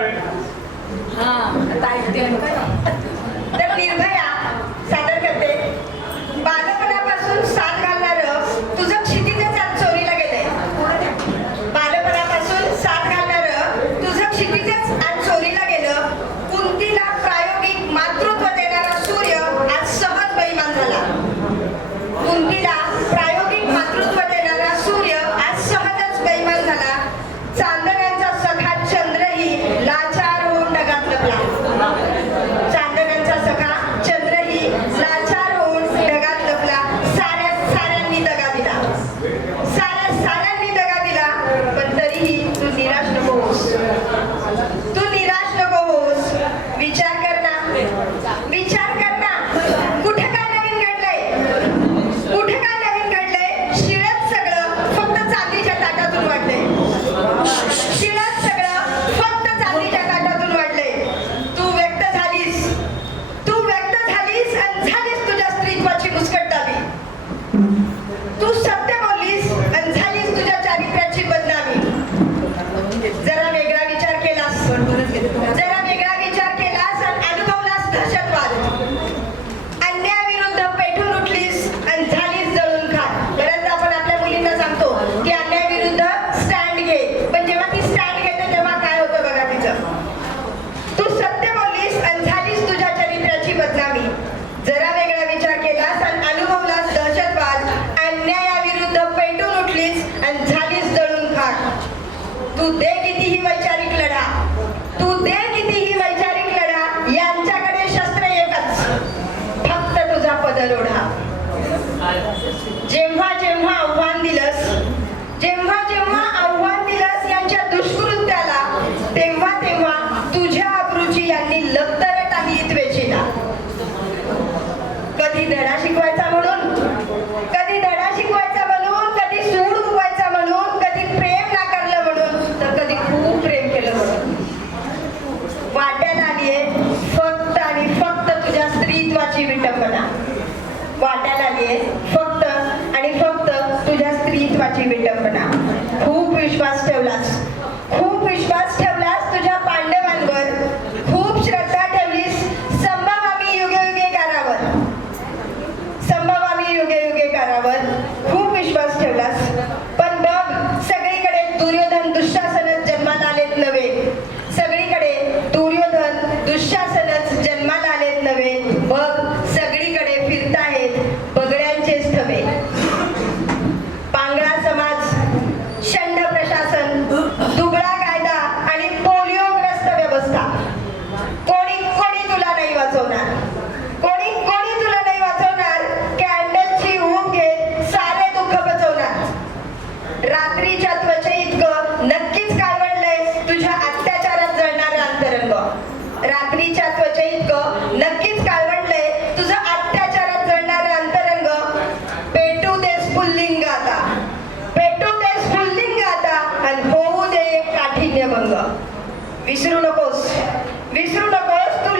आहे. तर निर्भया सादर करते. बालपणापासून साथ घालणारं तुझं क्षितिजच आज चोरीला गेलंय. बालपणापासून साथ घालणारं तुझं क्षितिजच आज चोरीला गेलं. कुंतीला प्रायोगिक मातृत्व देणारा सूर्य आज सहज बेईमान झाला. कुंतीला प्रायोगिक मातृत्व देणारा सूर्य आज सहजच बेईमान झाला. चांदण्यांचा सखा चंद्रही लाचार होऊन ढगात लपला. चांदण्यांचा सखा चंद्रही लाचार होऊन ढगात लपला. साऱ्यांनी दगा दिला. साऱ्यांनी दगा दिला. पण तरीही तू निराश नको होस. तू निराश नको होस. विचार कर ना. विचार कर ना. कुठे काय नवीन घडलंय? कुठे काय नवीन घडलंय? शिळत सगळं फक्त चांदीच्या ताटातून वाढलंय. शिळत सगळं फक्त चांदीच्या ताटातून वाढलंय. तू व्यक्त झालीस आणि झालीस तुझ्या स्त्रीत्वाची मुस्कटदाबी. तू सत्य बोललीस आणि झालीस तुझ्या चारित्र्याची बदनामी. जरा वेगळा विचार केलास आणि अनुभवलास दहशतवाद. अन्यायाविरुद्ध पेटून उठलीस आणि झालीस जळून खाक. बऱ्याचदा आपण आपल्या मुलींना सांगतो की अन्यायाविरुद्ध स्टँड घे, पण जेव्हा ती स्टँड घेते तेव्हा काय होतं बघा तिचं. तू सत्य बोललीस आणि झालीस तुझ्या चरित्र्याची बदनामी. जरा वेगळा विचार केलास आणि अनुभवलास दहशतवाद. अन्यायाविरुद्ध पेटून उठलीस आणि झालीस जळून खाक. तू दे कितीही वैचारिक लढा, यांच्याकडे शस्त्र एकच, फक्त तुझा पदर ओढा. जेव्हा आव्हान दिलंस यांच्या दुष्कृत्याला, तेव्हा तुझ्या अब्रूची यांनी लक्तर टाकलीत वेचीला. कधी धडा शिकवायचा म्हणून, कधी सूड उगवायचा म्हणून, कधी प्रेम नाकारलं म्हणून, तर कधी खूप प्रेम केलं म्हणून. वाट्याला आलीये फक्त आणि फक्त तुझ्या स्त्रीत्वाची विटंबना. वाट्याला आलीये फक्त आणि फक्त तुझ्या स्त्रीत्वाची विटंबना. खूप विश्वास ठेवलास तुझ्या पांडवांवर. खूप श्रद्धा ठेवलीस संभवामी युगे करावर. खूप विश्वास ठेवलास. पण बघ, सगळीकडे दुर्योधन दुःशासनच जन्माला आलेत नव्हे. बघ, सगळीकडे फिरताहेत बगड्यांचेच थवे. पांगळा समाज, शंड प्रशासन, दुबळा कायदा आणि पोलिओग्रस्त व्यवस्था. कोणी तुला नाही वाचवणार. कॅन्डलची ऊब घेत सारे दुःख बचवणार. रात्रीच्या त्वचे इतकं नक्कीच काळवंडलंय तुझ्या अत्याचारात जळणारं अंतरंग. रात्रीच्या त्वचे इतकं नक्कीच काळवंडलंय तुझं अत्याचारात जळणारं अंतरंग. पेटू देस पुल्लिंग आता आणि होऊ दे काठिण्यभंग. विसरू नकोस तू